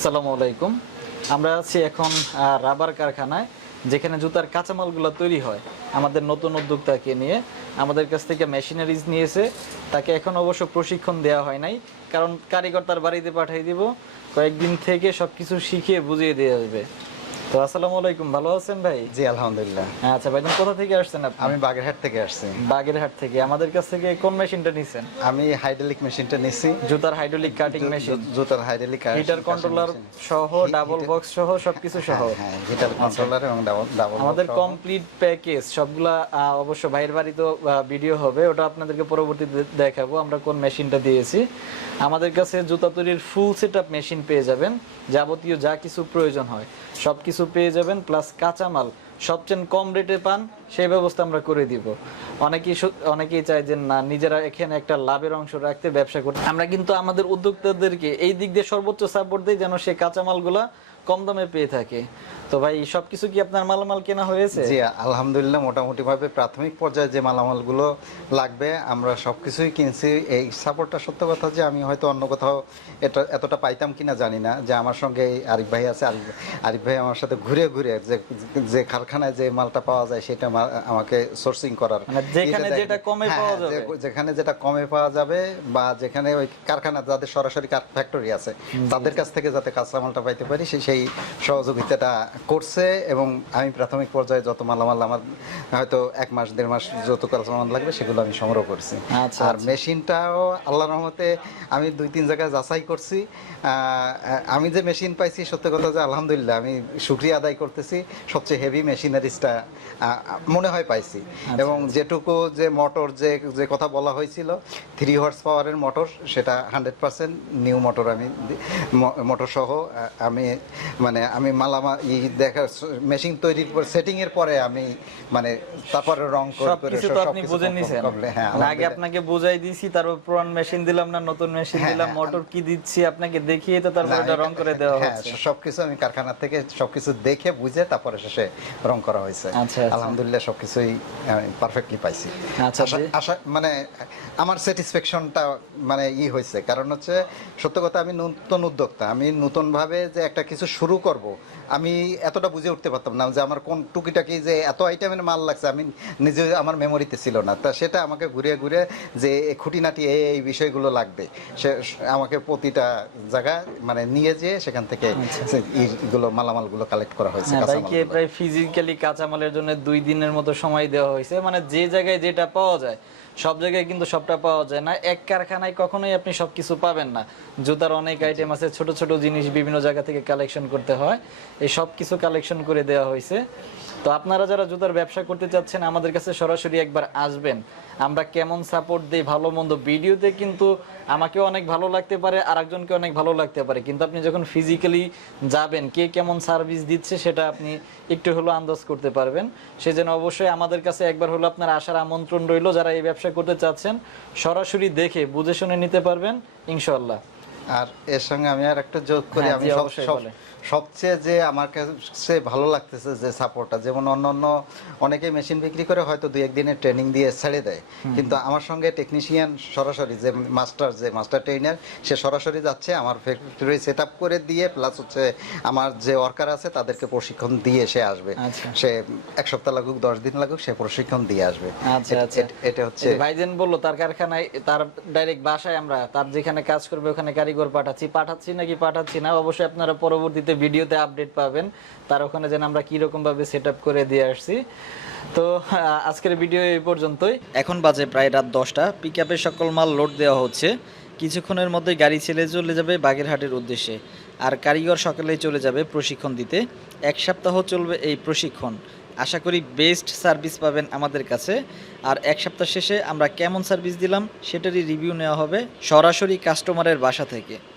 আসসালামু আলাইকুম। আমরা আছি এখন রাবার কারখানায়, যেখানে জুতার কাঁচামালগুলো তৈরি হয়। আমাদের নতুন উদ্যোক্তাকে নিয়ে আমাদের কাছ থেকে মেশিনারিজ নিয়েছে। তাকে এখন অবশ্য প্রশিক্ষণ দেওয়া হয় নাই, কারণ কারিগর তার বাড়িতে পাঠিয়ে দিব। কয়েকদিন থেকে সব কিছু শিখিয়ে বুঝিয়ে দেওয়া আসবে তো আসসালামু আলাইকুম ভালো আছেন ভাই? জি আলহামদুলিল্লাহ। আচ্ছা ভাইজান কোথা থেকে আসছেন আপনি? আমি বাগেরহাট থেকে আসছি। বাগেরহাট থেকে। আমাদের কাছ থেকে কোন মেশিনটা নিছেন? আমি হাইড্রোলিক মেশিনটা নিছি। জুতার হাইড্রোলিক কাটিং মেশিন। জুতার হাইড্রোলিক হিটার কন্ট্রোলার সহ ডাবল বক্স সহ সবকিছু সহ। হ্যাঁ হিটার কন্ট্রোলার এবং ডাবল ডাবল আমাদের কমপ্লিট প্যাকেজ সবগুলা অবশ্য ভাইয়ের বাড়িতেও ভিডিও হবে। ওটা আপনাদেরকে পরবর্তীতে দেখাবো আমরা কোন মেশিনটা দিয়েছি। আমাদের কাছে জুতা তৈরির ফুল সেট মেশিন পেয়ে যাবেন। যাবতীয় যা কিছু প্রয়োজন হয় সব কিছু পেয়ে যাবেন প্লাস কাঁচামাল। সবচেয়ে কম রেটে পান, সেই ব্যবস্থা আমরা করে দিব। অনেকেই অনেকেই চায় যে, না, নিজেরা এখানে একটা লাভের অংশ রাখতে ব্যবসা করতে আমরা কিন্তু আমাদের উদ্যোক্তাদেরকে এই দিক দিয়ে সর্বোচ্চ সাপোর্ট দিই যেন সেই কাঁচামালগুলো কম দামে পেয়ে থাকে। তো ভাই সবকিছু কি আপনার মালামাল কেনা হয়েছে? জি আলহামদুলিল্লাহ মোটামুটি ভাবে প্রাথমিক পর্যায়ে যে মালামালগুলো লাগবে আমরা সবকিছুই কিনছি। এই সাপোর্টটা সত্য কথা যে আমি হয়তো অন্য কোথাও এটা এতটা পাইতাম কিনা জানি না যে আমার সঙ্গে আরিফ ভাই আছে আরিফ আরিফ ভাই আমার সাথে ঘুরে ঘুরে যে যে কারখানায় যে মালটা পাওয়া যায় সেটা আমাকে সোর্সিং করার। মানে যেখানে যেটা কমে হ্যাঁ, পাওয়া হ্যাঁ, যাবে। যেখানে যেটা কমে পাওয়া যাবে বা যেখানে ওই কারখানা যাদের সরাসরি ফ্যাক্টরি আছে তাদের কাছ থেকে যাতে কাঁচা মালটা পাইতে পারি সেই সহযোগিতাটা করছে এবং আমি প্রাথমিক পর্যায়ে যত মালামাল আমার হয়তো এক মাস দেড় মাস যত কাঁচামাল লাগবে সেগুলো আমি সংগ্রহ করছি। আচ্ছা, আর মেশিনটাও আল্লাহ রহমতে আমি দুই তিন জায়গায় যাচাই করছি। আমি যে মেশিন পাইছি সত্যি কথা যে আলহামদুলিল্লাহ আমি শুক্রিয়া আদায় করতেছি সবচেয়ে হেভি মেশিনারিজটা মনে হয় পাইছি। আচ্ছা, এবং যেটুকু যে মোটর যে যে কথা বলা হয়েছিল থ্রি হর্স পাওয়ারের মোটর সেটা হান্ড্রেড পার্সেন্ট নিউ মোটর আমি মোটর সহ আমি মানে আমি মালামা ই দেখার মেশিন তৈরির পর সেটিং এর পরে আমি মানে তারপরে রং করে তো আপনি বুঝে নিছেন। হ্যাঁ আগে। আপনাকে বুঝাই তারপর পুরান মেশিন দিলাম না নতুন মেশিন হ্যাঁ, দিলাম হ্যাঁ, মোটর কি দিচ্ছি আপনাকে দেখিয়ে তো তারপর এটা রং করে দেওয়া হচ্ছে। সবকিছু আমি কারখানা থেকে সবকিছু দেখে বুঝে তারপরে শেষে রং করা হয়েছে। আচ্ছা, আচ্ছা। আলহামদুলিল্লাহ সবকিছুই পারফেক্টলি পাইছি। আচ্ছা, আশা মানে আমার স্যাটিসফ্যাকশনটা মানে ই হয়েছে। কারণ হচ্ছে সত্য কথা আমি নতুন উদ্যোক্তা। আমি নতুনভাবে যে একটা কিছু শুরু করব আমি এতটা বুঝে উঠতে পারতাম না যে আমার কোন টুকিটাকি যে এত আইটেমের মাল লাগছে আমি নিজে আমার মেমোরিতে ছিল না। তা সেটা আমাকে ঘুরে ঘুরে যে খুঁটিনাটি এই এই বিষয়গুলো লাগবে সে আমাকে প্রতিটা জায়গায় মানে নিয়ে যেয়ে সেখান থেকে সে ইগুলো মালামালগুলো কালেক্ট করা হয়েছে হ্যাঁ, ভাইকে প্রায় ফিজিক্যালি কাঁচামালের জন্য দুই দিনের মতো সময় দেওয়া হয়েছে। মানে যে জায়গায় যেটা পাওয়া যায় সব জায়গায় কিন্তু সবটা পাওয়া যায় না। এক কারখানায় কখনোই আপনি সবকিছু পাবেন না। জুতার অনেক আইটেম আছে ছোট ছোট জিনিস বিভিন্ন জায়গা থেকে কালেকশন করতে হয়। এই সব কিছু কালেকশন করে দেওয়া হয়েছে। তো আপনারা যারা জুতার ব্যবসা করতে চাচ্ছেন, আমাদের কাছে সরাসরি একবার আসবেন। আমরা কেমন সাপোর্ট দিই, ভালো মন্দ ভিডিওতে কিন্তু আমাকেও অনেক ভালো লাগতে পারে, আরেকজনকে অনেক ভালো লাগতে পারে। কিন্তু আপনি যখন ফিজিক্যালি যাবেন, কে কেমন সার্ভিস দিচ্ছে সেটা আপনি একটু হলো আন্দাজ করতে পারবেন। সেজন্য অবশ্যই আমাদের কাছে একবার হলো আপনার আসার আমন্ত্রণ রইল, যারা এই ব্যবসা করতে চাচ্ছেন, সরাসরি দেখে, বুঝে শুনে নিতে পারবেন ইনশাল্লাহ আর এর সঙ্গে আমি আর একটা যোগ করি হ্যাঁ, আমি। সবচেয়ে যে আমার কাছে ভালো লাগতেছে যে সাপোর্টটা যেমন অন্য অন্য অনেকে মেশিন বিক্রি করে হয়তো দুই একদিনের ট্রেনিং দিয়ে ছেড়ে দেয়। কিন্তু আমার সঙ্গে টেকনিশিয়ান সরাসরি যে মাস্টার যে মাস্টার ট্রেনার সে সরাসরি যাচ্ছে আমার ফ্যাক্টরি সেট করে দিয়ে প্লাস হচ্ছে আমার যে ওয়ার্কার আছে তাদেরকে প্রশিক্ষণ দিয়ে সে আসবে। আচ্ছা। সে এক সপ্তাহ লাগুক দশ দিন লাগুক সে প্রশিক্ষণ দিয়ে আসবে। আচ্ছা এট- আচ্ছা। এট- হচ্ছে ভাইজান বলল তার কারখানায় তার ডাইরেক্ট বাসায় আমরা তার যেখানে কাজ করবে ওখানে কারিগর পাঠাচ্ছি। পাঠাচ্ছি নাকি পাঠাচ্ছি না, অবশ্যই আপনারা পরবর্তীতে ভিডিওতে আপডেট পাবেন। তার ওখানে যেন আমরা কি রকম ভাবে সেট আপ করে দিয়ে আসছি। তো আজকের ভিডিও এই পর্যন্তই। এখন বাজে প্রায় রাত দশটা। পিক আপের সকল মাল লোড দেওয়া হচ্ছে। কিছুক্ষণের মধ্যে গাড়ি ছেলে চলে যাবে বাগেরহাটের উদ্দেশ্যে। আর কারিগর সকালেই চলে যাবে প্রশিক্ষণ দিতে। এক সপ্তাহ চলবে এই প্রশিক্ষণ। আশা করি বেস্ট সার্ভিস পাবেন আমাদের কাছে। আর এক সপ্তাহ শেষে আমরা কেমন সার্ভিস দিলাম, সেটারই রিভিউ নেওয়া হবে সরাসরি কাস্টমারের বাসা থেকে।